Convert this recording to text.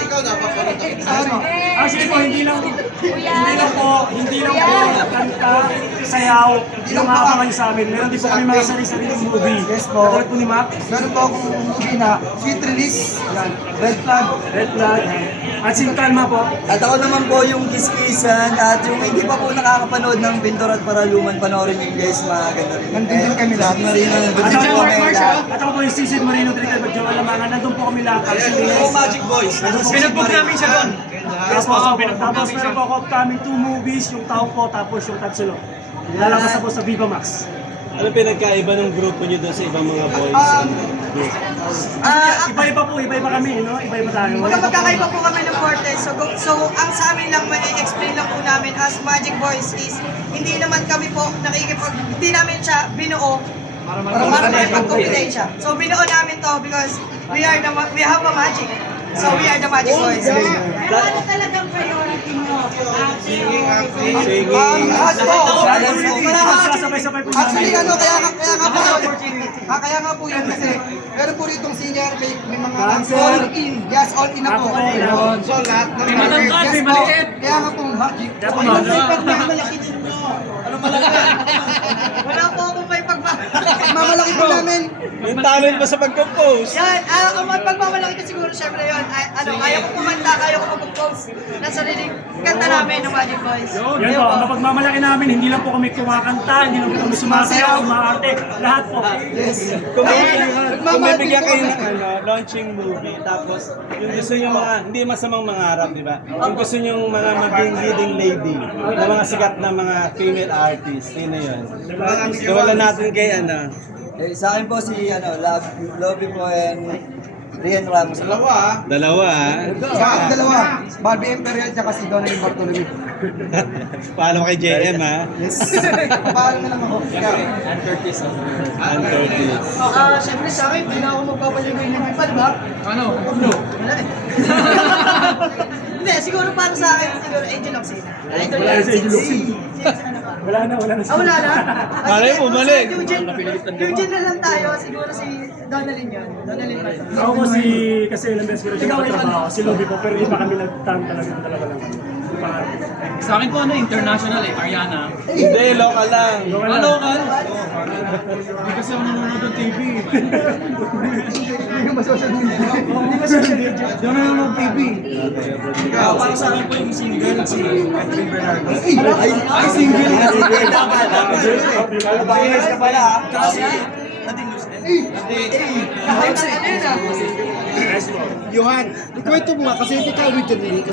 Ikaw napapanood ng Actually po, hindi lang po kanta, sayaw, yung maabangan niyo sa amin. Meron din po kami mga sarili-sariling movie. Yes po. Katulad po ni Mac, Meron po akong movie na Sweet Release, yan, Red Flag. Red Flag, at Sin Calma po. At ako naman po yung kiskisan at yung hindi pa po nakakapanood ng Pintor at Paraluman, panoorin nyo guys, maganda rin. Nandun din kami lahat. Marino, nandun At din ako po po, kami lahat. at ako po yung Sisid Marino, Director of Joel Lamangan. Nandun po kami lahat. Magic Boys. Pinag-book namin siya doon. Tapos meron po ako upcoming 2 movies, yung Tao Po, tapos yung Tatselo. Lalabas na po sa Viva Max. Ano pinagkaiba ng grupo niyo doon sa ibang mga boys? Iba-iba kami, no? Iba-iba tayo. Magkakaiba po kami ng forte. So ang sa amin lang may explain lang po namin as Magic Boys is hindi naman kami po hindi namin siya binuo para makapag-compete siya. So binuo namin to because we have a magic. So we are the Magic Boys. Pero ano talagang priority mo? Singing. Sabay-sabay po Actually, namin. kaya nga po yun kasi meron po ritong singer, may mga Dancer. all in. Yes, all in na po. Yun. So lahat ng May matangkad, may maliit. Kaya nga po, magic. Kaya po, magic. Wala po akong may Mamalaki po namin. Yung talent ba sa pag-compose? Yan, ang pagmamalaki ko siguro syempre yun. Kaya ko kumanta, kaya ko mag-compose ng sariling kanta namin ng Magic Boys. Yan po, ang mapagmamalaki namin, hindi lang po kami kumakanta, hindi lang po kami sumasayaw, umaarte, lahat po. Kung may bigyan kayo ng launching movie, tapos yung gusto nyo mga, hindi masamang mangarap, di ba? Yung gusto nyo mga maging leading lady, na mga sikat na mga female artist, yun na yun. Wala natin kay Eh, sa akin po si Lovey po and Rian Ramos. dalawa. dalawa Sa akin dalawa, Barbie Imperial tsaka si Donald Bartolome. Paalam kay JM Yes. Paalam na lang ako. And Curtis. Syempre sa akin, hindi na ako magpapaligoy ng iba, di ba? Ano? Wala eh. Hindi, siguro para sa akin, siguro Angel Oxina. Wala na si Angel Oxina. Wala na. Wala na? Malay mo, mali. Eugene na lang tayo, siguro si Donalyn yun. Donalyn ba ito? Ako po kasi ilang beses ko rin siya katrabaho, si Lobby po, pero iba kami nagtang talaga lang. Sa akin po international Ariana. Hindi, local lang. Local? Hindi kasi ako nanonood ng TV. Hindi ko masocial media. Hindi ako nanonood ng TV. Para sa akin po yung single, si Catherine Bernardo. Ay, single! Bangers ka pala ha? Kasi, Johan, ikwento mo nga kasi hindi ka originally.